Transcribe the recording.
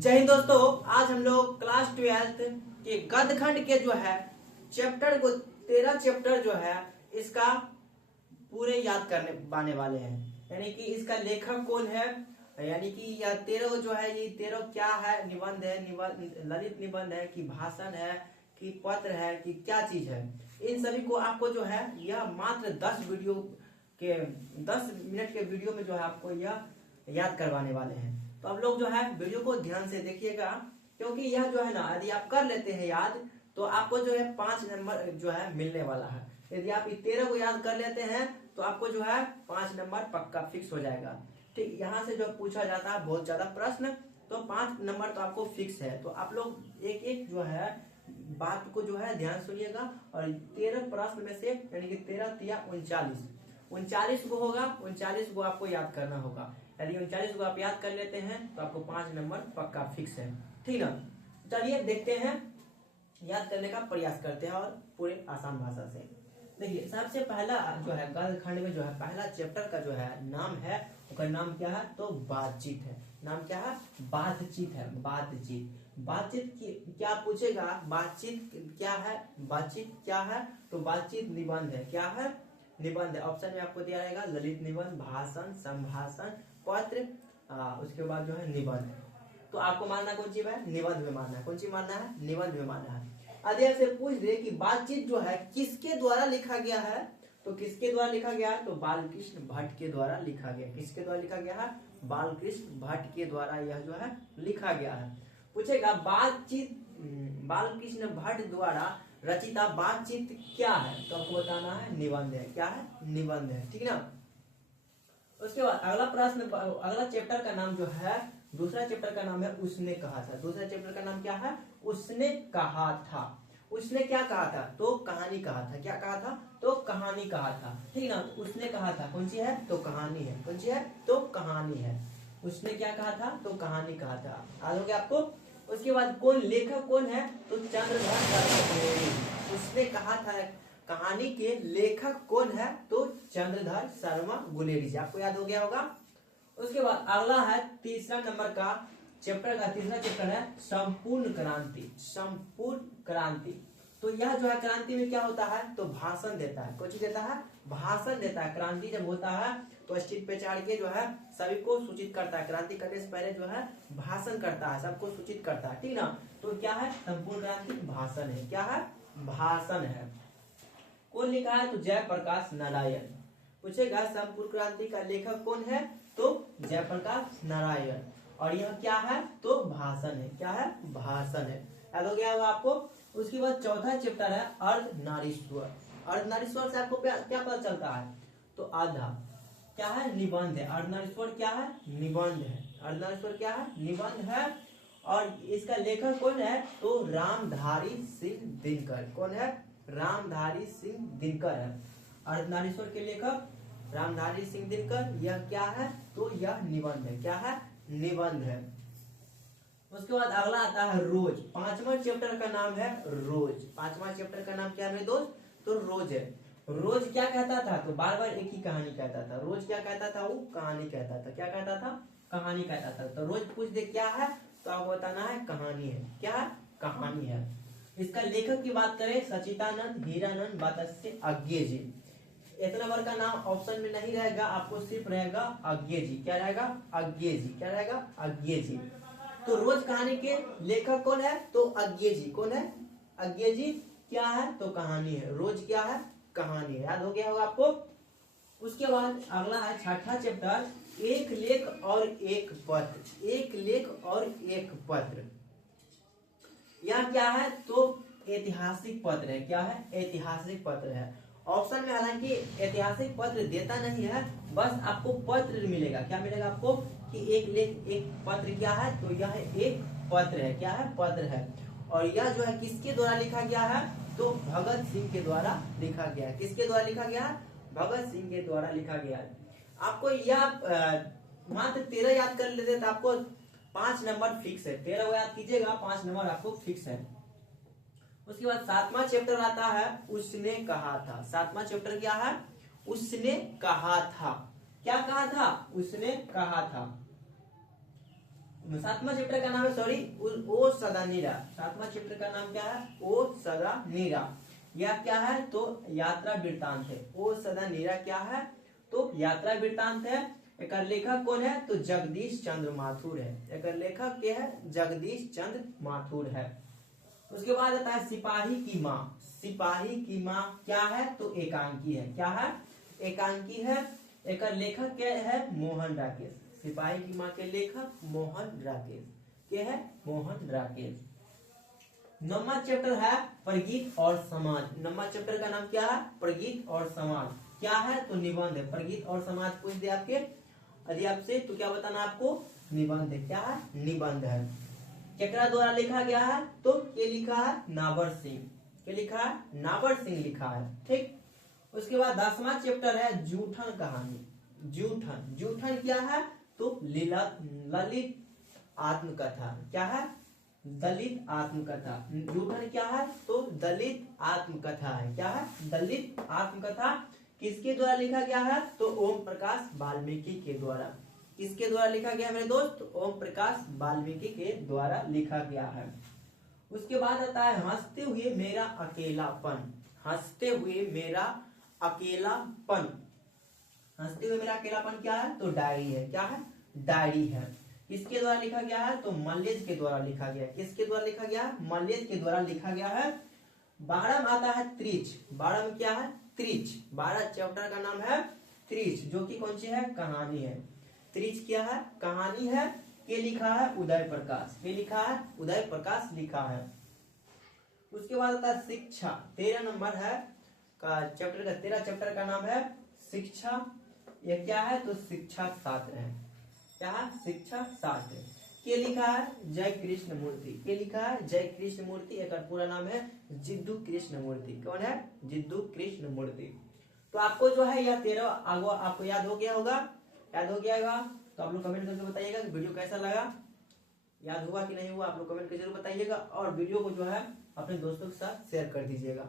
जय हिंद दोस्तों, आज हम लोग क्लास 12th के गद्य खंड के जो है चैप्टर को 13 चैप्टर जो है इसका पूरे याद करने पाने वाले हैं। यानी कि इसका लेखक कौन है, यानी कि यह 13 जो है ये 13 क्या है, निबंध है, ललित निबंध है कि भाषण है कि पत्र है कि क्या चीज है, इन सभी को आपको जो है यह मात्र 10 मिनट के वीडियो में जो है आपको यह याद करवाने वाले हैं। तो आप लोग जो है वीडियो को ध्यान से देखिएगा, क्योंकि यह जो है ना यदि आप कर लेते हैं याद तो आपको जो है 5 नंबर जो है मिलने वाला है। यदि आप 13 को याद कर लेते हैं तो आपको जो है 5 नंबर पक्का फिक्स हो जाएगा। ठीक, यहाँ से जो पूछा जाता है बहुत ज्यादा प्रश्न, तो 5 नंबर तो आपको फिक्स है। तो आप लोग एक एक जो है बात को जो है ध्यान सुनिएगा और 13 प्रश्न में से यानी कि 13 या 39 को होगा, 39 को आपको याद करना होगा। यदि 39 को आप याद कर लेते हैं तो आपको 5 नंबर पक्का फिक्स है। ठीक ना, चलिए देखते हैं, याद करने का प्रयास करते हैं और पूरे आसान भाषा से। देखिए, सबसे पहला जो है गद्य खंड में जो है पहला चैप्टर का जो है नाम है, उसका नाम क्या है तो बातचीत है। नाम क्या है? बातचीत है। बातचीत की क्या पूछेगा, बातचीत क्या है, बातचीत क्या है तो बातचीत निबंध है। क्या है? निबंध है। ऑप्शन में आपको दिया रहेगा ललित निबंध, भाषण, संभाषण, पत्र, उसके बाद जो है निबंध। तो आपको मानना कौन सी है? निबंध में मानना है। कौन सी मानना है? निबंध में मानना है। अध्ययन से पूछ दे कि बातचीत जो है किसके द्वारा लिखा गया है, तो किसके द्वारा लिखा गया है तो बालकृष्ण भट्ट के द्वारा लिखा गया। किसके द्वारा लिखा गया है? बालकृष्ण भट्ट के द्वारा यह जो है लिखा गया है। पूछेगा बातचीत बालकृष्ण भट्ट द्वारा रचिता बातचीत क्या है, तो आपको बताना है निबंध है। क्या है? निबंध है। ठीक ना। उसके बाद अगला प्रश्न, अगला चैप्टर का नाम जो है, दूसरा चैप्टर का नाम है उसने कहा था। दूसरा चैप्टर का नाम क्या है? उसने कहा था। उसने क्या कहा था तो कहानी कहा था। क्या कहा था तो कहानी कहा था। ठीक ना। उसने कहा था कौन सी है तो कहानी है। कौन सी है तो कहानी है। उसने क्या कहा था तो कहानी कहा था। याद हो गया आपको। उसके बाद कौन लेखक कौन है तो चंद्रधर शर्मा। उसने कहा था कहानी के लेखक कौन है तो चंद्रधर शर्मा गुलेरी जी। आपको याद हो गया होगा। उसके बाद अगला है तीसरा नंबर का चैप्टर का तीसरा चैप्टर है संपूर्ण क्रांति। संपूर्ण क्रांति, तो यह जो है क्रांति में क्या होता है तो भाषण देता है। कुछ देता है? भाषण देता है। क्रांति जब होता है तो स्टेज पे चढ़ के जो है सभी को सूचित करता है। क्रांति करने से पहले जो है भाषण करता है, सबको सूचित करता है। ठीक ना। तो क्या है? संपूर्ण क्रांति भाषण है। क्या है? भाषण है। कौन लिखा है तो जयप्रकाश नारायण। पूछेगा संपूर्ण क्रांति का लेखक कौन है तो जयप्रकाश नारायण। और यह क्या है तो भाषण है। क्या है? भाषण है। याद हो गया होगा आपको। उसके बाद चौथा चैप्टर है अर्धनारीश्वर। अर्धनारीश्वर से आपको क्या पता चलता है तो आधा क्या है? निबंध है। अर्धनारीश्वर क्या है? निबंध है। अर्धनारीश्वर क्या है? निबंध है। और इसका लेखक कौन है तो रामधारी सिंह दिनकर। कौन है? रामधारी सिंह दिनकर है। अर्धनारीश्वर के लेखक रामधारी सिंह दिनकर। यह क्या है तो यह निबंध है। क्या है? निबंध है। उसके बाद अगला आता है रोज। पांचवा चैप्टर का नाम है रोज। पांचवा चैप्टर का नाम क्या है दोस्त तो रोज है। रोज क्या कहता था तो बार बार एक ही कहानी कहता था। रोज क्या कहता था वो कहानी कहता था। क्या कहता था? कहानी कहता था। तो रोज पूछ दे क्या है तो आपको बताना है कहानी है। क्या है? कहानी है। इसका लेखक की बात करें सचिदानंद हीरानंद वात्स्य अज्ञे जी। इतना बार का नाम ऑप्शन में नहीं रहेगा, आपको सिर्फ रहेगा अज्ञे जी। क्या रहेगा? अज्ञे जी। क्या रहेगा? अज्ञे जी। तो रोज कहानी के लेखक कौन है तो अज्ञे जी। कौन है? अज्ञे जी। क्या है तो कहानी है। रोज क्या है? कहानी है। याद हो गया होगा आपको। उसके बाद अगला है छठा चैप्टर एक लेख और एक पत्र। एक लेख और एक पत्र, यह क्या है तो ऐतिहासिक पत्र है। क्या है? ऐतिहासिक पत्र है। ऑप्शन में हालांकि ऐतिहासिक पत्र देता नहीं है, बस आपको पत्र मिलेगा। क्या मिलेगा आपको कि एक लेख एक पत्र। क्या है तो यह एक पत्र है। क्या है? पत्र है। और यह जो है किसके द्वारा लिखा गया है तो भगत सिंह के द्वारा लिखा गया है। किसके द्वारा लिखा गया है? भगत सिंह के द्वारा लिखा गया है। आपको यह मात्र 13 याद कर लेते तो आपको 5 नंबर फिक्स है। 13 को याद कीजिएगा, 5 नंबर आपको फिक्स है। उसके बाद 7वां चैप्टर आता है उसने कहा था। 7वां चैप्टर क्या है? उसने कहा था। क्या कहा था? उसने कहा था। सातवां चैप्टर का नाम है सॉरी ओ सदा नीरा। सातवां चैप्टर का नाम क्या है? ओ सदा नीरा। यह क्या है? तो यात्रा वृत्तांत है। ओ सदा नीरा क्या है? तो यात्रा वृत्तांत है। एक लेखक कौन है? तो जगदीश चंद्र माथुर है। एक लेखक क्या है? जगदीश चंद्र माथुर है। उसके बाद आता है सिपाही की माँ। सिपाही की माँ क्या है? तो एकांकी है। क्या है? एकांकी है। एक लेखक क्या है? मोहन राकेश। सिपाही की माँ के लेखक मोहन राकेश। क्या है? मोहन राकेश। नौवां चैप्टर है प्रगीत और समाज। नौवां चैप्टर का नाम क्या है? प्रगीत और समाज। क्या है? तो निबंध है। प्रगीत और समाज पूछ दे आपके यदि आपसे तो क्या बताना आपको? निबंध है। क्या है? निबंध है। केकरा द्वारा लिखा गया है? तो ये लिखा है नावर सिंह। क्या लिखा है? नावर सिंह लिखा है। ठीक। उसके बाद 10वां चैप्टर है जूठन कहानी। जूठन। जूठन क्या है? तो ललित आत्मकथा। क्या है? दलित आत्मकथा। जूठन क्या है? तो दलित आत्मकथा है। क्या है? दलित आत्मकथा। किसके द्वारा लिखा गया है? तो ओम प्रकाश वाल्मीकि के द्वारा। किसके द्वारा लिखा गया है मेरे दोस्त? ओम प्रकाश वाल्मीकि के द्वारा लिखा गया है। उसके बाद आता है हंसते हुए मेरा अकेलापन। हंसते हुए मेरा अकेलापन। हंसते हुए मेरा अकेलापन क्या है? तो डायरी है। क्या है? डायरी है। किसके द्वारा लिखा गया है? तो मल्लेश के द्वारा लिखा गया है। किसके द्वारा लिखा गया है? मल्लेश के द्वारा लिखा गया है। 12 में आता है त्रिच। 12 में क्या है? त्रिच। 12 चैप्टर का नाम है त्रिच, जो कि कौन सी है? कहानी है। त्रिच क्या है? कहानी है। के लिखा है उदय प्रकाश। के लिखा है? उदय प्रकाश लिखा है। उसके बाद आता है शिक्षा। 13 नंबर है का चैप्टर का 13 चैप्टर का नाम है शिक्षा। यह क्या है? तो शिक्षा शास्त्र है। क्या है? शिक्षा शास्त्र। के लिखा है? जय कृष्ण मूर्ति। के लिखा है? जय कृष्ण मूर्ति। एक पूरा नाम है जिद्दू कृष्ण मूर्ति। कौन है? जिद्दू कृष्ण मूर्ति। तो आपको जो है यह 13 आपको याद हो गया होगा। याद हो गया होगा तो आप लोग कमेंट करके बताइएगा कि वीडियो कैसा लगा, याद हुआ कि नहीं हुआ। आप लोग कमेंट करके जरूर बताइएगा और वीडियो को जो है अपने दोस्तों के साथ शेयर कर दीजिएगा।